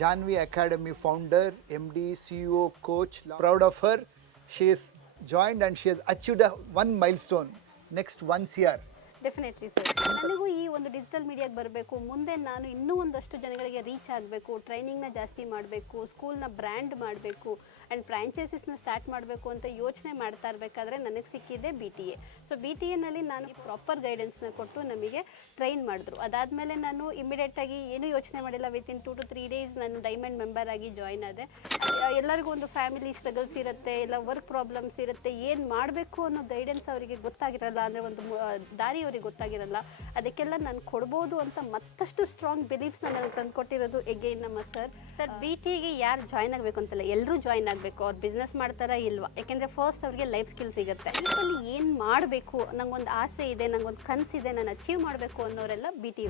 Janvi Academy founder, MD, CEO, coach. Proud of her. She is joined and she has achieved one milestone. Next 1 year. Definitely sir. ನನಗೂ ಈ ಒಂದು digital ಮೀಡಿಯಾಗೆ ಬರಬೇಕು, ಮುಂದೆ ನಾನು ಇನ್ನೂ ಒಂದಷ್ಟು ಜನಗಳಿಗೆ ರೀಚ್ ಆಗಬೇಕು, ಟ್ರೈನಿಂಗ್ನ ಜಾಸ್ತಿ ಮಾಡಬೇಕು, ಸ್ಕೂಲ್ನ ಬ್ರ್ಯಾಂಡ್ ಮಾಡಬೇಕು ಆ್ಯಂಡ್ ಫ್ರ್ಯಾಂಚೈಸಿಸ್ನ ಸ್ಟಾರ್ಟ್ ಮಾಡಬೇಕು ಅಂತ ಯೋಚನೆ ಮಾಡ್ತಾ ಇರಬೇಕಾದ್ರೆ ನನಗೆ ಸಿಕ್ಕಿದೆ BTA. ಸೊ BTA ನಾನು ಪ್ರಾಪರ್ ಗೈಡೆನ್ಸ್ನ ಕೊಟ್ಟು ನಮಗೆ ಟ್ರೈನ್ ಮಾಡಿದ್ರು. ಅದಾದಮೇಲೆ ನಾನು ಇಮಿಡಿಯೇಟಾಗಿ ಏನೂ ಯೋಚನೆ ಮಾಡಿಲ್ಲ, ವಿತಿನ್ 2 to 3 days ನಾನು ಡೈಮಂಡ್ ಮೆಂಬರ್ ಆಗಿ ಜಾಯ್ನ್ ಆದೆ. ಎಲ್ಲರಿಗೂ ಒಂದು ಫ್ಯಾಮಿಲಿ ಸ್ಟ್ರಗಲ್ಸ್ ಇರುತ್ತೆ, ಇಲ್ಲ ವರ್ಕ್ ಪ್ರಾಬ್ಲಮ್ಸ್ ಇರುತ್ತೆ, ಏನು ಮಾಡಬೇಕು ಅನ್ನೋ ಗೈಡೆನ್ಸ್ ಅವರಿಗೆ ಗೊತ್ತಾಗಿರಲ್ಲ, ಅಂದರೆ ಒಂದು ದಾರಿ ಅವರಿಗೆ ಗೊತ್ತಾಗಿರಲ್ಲ. ಅದಕ್ಕೆಲ್ಲ ನಾನು ಕೊಡ್ಬೋದು ಅಂತ ಮತ್ತಷ್ಟು ಸ್ಟ್ರಾಂಗ್ ಬಿಲೀಫ್ಸ್ನ ನನಗೆ ತಂದುಕೊಟ್ಟಿರೋದು ಎಗೈನ್ ನಮ್ಮ ಸರ್. BTAಗೆ ಯಾರು ಜಾಯ್ನ್ ಆಗಬೇಕು ಅಂತಲ್ಲ, ಎಲ್ಲರೂ ಜಾಯ್ನ್ ಆಗಬೇಕು. ಅವ್ರು ಬಿಸ್ನೆಸ್ ಮಾಡ್ತಾರಾ ಇಲ್ವಾ, ಯಾಕೆಂದರೆ ಫಸ್ಟ್ ಅವ್ರಿಗೆ ಲೈಫ್ ಸ್ಕಿಲ್ ಸಿಗುತ್ತೆ. ಲೈಫಲ್ಲಿ ಏನು ಮಾಡಬೇಕು, ನಂಗೊಂದು ಆಸೆ ಇದೆ, ನಂಗೊಂದು ಕನಸಿದೆ, ನಾನು ಅಚೀವ್ ಮಾಡಬೇಕು ಅನ್ನೋರೆಲ್ಲ BTA